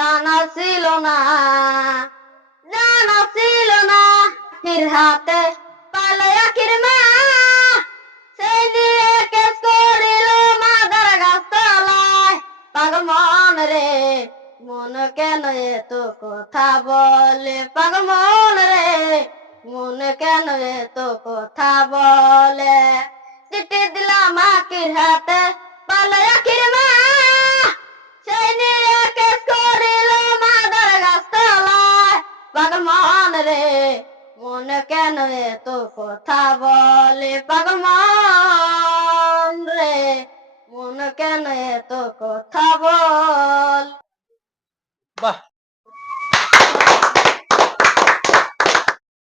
জানা ছিল না, জানা ছিল না আখির হাতে পালে আখির মা, সেই নিয়ে কেস করিল মাদার গাছ তলায়। পাগল মন রে মন কেন এত কথা বলে, পাগল মন রে মন কেন এত কথা বলে। চিঠি দিলাম আখির হাতে পালে আখির মা, সেই নিয়ে কেস করিল মাদার গাছ তলায়। পাগল মন রে মন কেন এত কথা বলে, পাগল মন রে মন কেন এত কথা বলে।